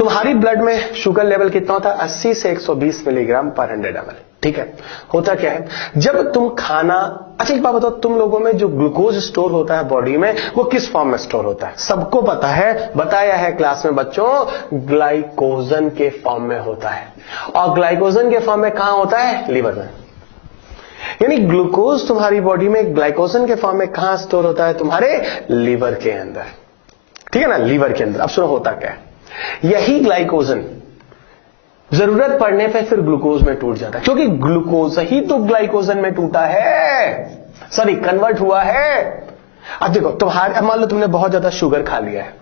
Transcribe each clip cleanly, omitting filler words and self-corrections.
तुम्हारी ब्लड में sugar level कितना होता है? 80 से 120 मिलीग्राम पर 100 ml। ठीक है, होता क्या है, जब तुम खाना, अच्छा एक बात बताओ, तुम लोगों में जो ग्लूकोज स्टोर होता है बॉडी में, वो किस फॉर्म में स्टोर होता है? सबको पता है, बताया है क्लास में बच्चों, ग्लाइकोजन के फॉर्म में होता है। और ग्लाइकोजन के फॉर्म में कहां होता है? लीवर में। यानी ग्लूकोज तुम्हारी बॉडी में ग्लाइकोजन के फॉर्म में कहां स्टोर होता है? तुम्हारे लीवर के अंदर। ठीक है ना, लीवर के अंदर। अब सुनो होता क्या है, यही ग्लाइकोजन जरूरत पड़ने पे फिर ग्लूकोज में टूट जाता है, क्योंकि ग्लूकोज ही तो ग्लाइकोजन में टूटा है, सॉरी कन्वर्ट हुआ है। अब देखो तुम्हारे, अब मान लो तुमने बहुत ज्यादा शुगर खा लिया है,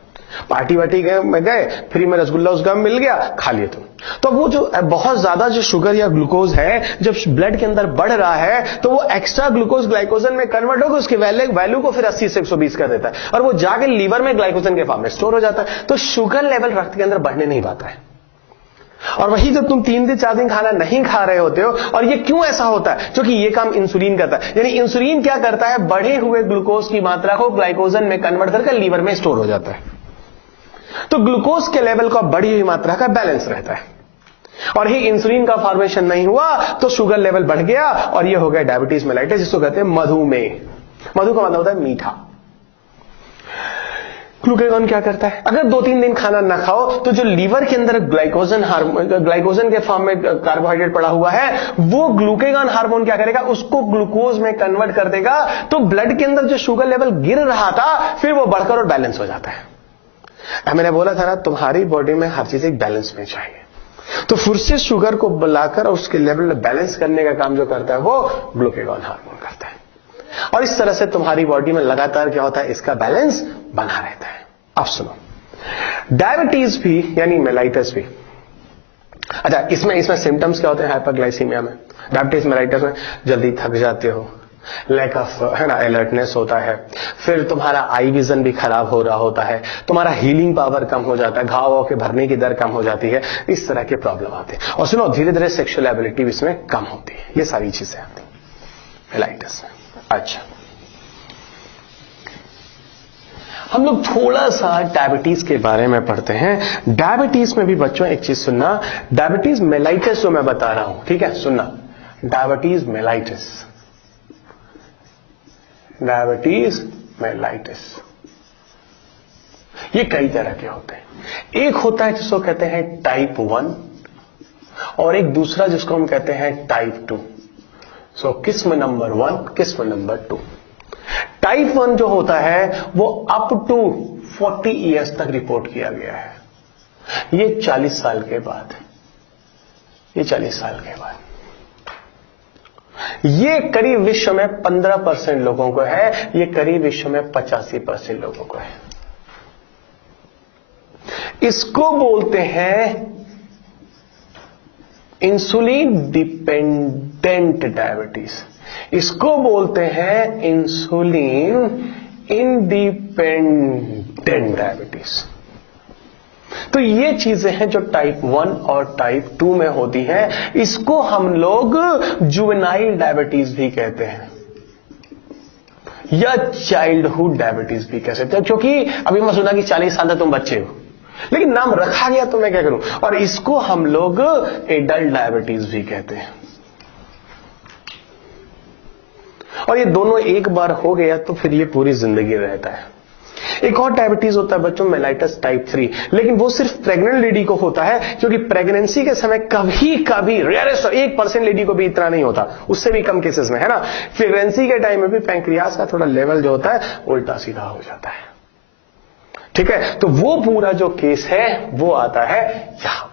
पार्टी वार्टी में गए, फ्री में रसगुल्ला उसका मिल गया, खा लिए तुम, तो वो जो बहुत ज्यादा जो शुगर या ग्लूकोज है जब ब्लड के अंदर बढ़ रहा है, तो वो एक्स्ट्रा ग्लूकोज ग्लाइकोजन में कन्वर्ट होकर उसके वैल्यू को फिर 80 से 120 कर देता है, और वो जाके लीवर में ग्लाइकोजन के फॉर्म में स्टोर हो जाता है। तो शुगर लेवल रक्त के अंदर बढ़ने नहीं पाता है। और वही जब तुम 3 दिन 4 दिन खाना नहीं खा रहे होते हो, और ये क्यों ऐसा होता है? क्योंकि ये काम इंसुलिन करता है। यानी इंसुलिन क्या करता है, बढ़े हुए ग्लूकोज की मात्रा को ग्लाइकोजन में कन्वर्ट करके लीवर में स्टोर हो जाता है। तो ग्लूकोज के लेवल का बढ़ी हुई मात्रा का बैलेंस रहता है, और ही इंसुलिन का फॉर्मेशन नहीं हुआ तो शुगर लेवल बढ़ गया, और ये हो गया डायबिटीज मेलाइटिस, जिसको कहते हैं मधुमेह। मधु का मतलब होता है मीठा। ग्लूकेगॉन क्या करता है, अगर 2-3 दिन खाना ना खाओ तो जो लीवर के अंदर ग्लाइकोजन के फॉर्म में कार्बोहाइड्रेट पड़ा हुआ है, वो ग्लूकेगॉन हार्मोन क्या करेगा, उसको ग्लूकोज में कन्वर्ट कर देगा। तो ब्लड के अंदर जो शुगर लेवल गिर रहा था, फिर वो बढ़कर और बैलेंस हो जाता है। मैंने बोला था ना, तुम्हारी बॉडी में हर चीज एक बैलेंस में चाहिए, तो फिर से शुगर को बुलाकर और उसके लेवल बैलेंस करने का काम जो करता है वो ग्लूकेगॉन हार्मोन करता है। और इस तरह से तुम्हारी बॉडी में लगातार क्या होता है, इसका बैलेंस बना रहता है। अब सुनो, डायबिटीज भी यानी मेलाइटिस भी, अच्छा इसमें सिम्टम्स क्या होते हैं हाइपरग्लाइसीमिया में, डायबिटीज मेलाइटिस में? जल्दी थक जाते हो, लैक ऑफ है ना अलर्टनेस होता है, फिर तुम्हारा आई विजन भी खराब हो रहा होता है, तुम्हारा हीलिंग पावर कम हो जाता है, घाव के भरने की दर कम हो जाती है, इस तरह के प्रॉब्लम आते हैं। और सुनो, धीरे धीरे सेक्सुअल एबिलिटी भी इसमें कम होती है। ये सारी चीजें आती हैं मेलाइटिस में। अच्छा, हम लोग थोड़ा सा डायबिटीज के बारे में पढ़ते हैं। डायबिटीज में भी बच्चों एक चीज सुनना, डायबिटीज मेलाइटिस जो मैं बता रहा हूं, ठीक है, सुनना, डायबिटीज मेलाइटिस, डायबिटीज मेलाइटिस, ये कई तरह के होते हैं। एक होता है जिसको कहते हैं टाइप 1, और एक दूसरा जिसको हम कहते हैं टाइप 2। सो किस्म नंबर 1, किस्म नंबर 2। टाइप 1 जो होता है वो अप टू 40 इयर्स तक रिपोर्ट किया गया है। ये 40 साल के बाद, ये 40 साल के बाद, ये करीब विश्व में 15% लोगों को है, ये करीब विश्व में 85% लोगों को है। इसको बोलते हैं इंसुलिन डिपेंडेंट डायबिटीज, इसको बोलते हैं इंसुलिन इंडिपेंडेंट डायबिटीज। तो ये चीजें हैं जो टाइप 1 और टाइप 2 में होती हैं। इसको हम लोग जुवेनाइल डायबिटीज भी कहते हैं, या चाइल्डहुड डायबिटीज भी कह सकते हैं, क्योंकि अभी मैं सुना कि 40 साल तक तुम बच्चे हो, लेकिन नाम रखा गया तो मैं क्या करूं। और इसको हम लोग एडल्ट डायबिटीज भी कहते हैं। और ये दोनों एक बार हो गया तो फिर ये पूरी जिंदगी रहता है। एक और डायबिटीज होता है बच्चों, मेलाइटस टाइप 3, लेकिन वो सिर्फ प्रेग्नेंट लेडी को होता है, क्योंकि प्रेगनेंसी के समय कभी कभी रेयरेस्ट 1% लेडी को भी इतना नहीं होता, उससे भी कम केसेस में, है ना। प्रेगनेंसी के टाइम में भी पैंक्रियास का थोड़ा लेवल जो होता है उल्टा सीधा हो जाता है, ठीक है। तो वो पूरा जो केस है वो आता है यहां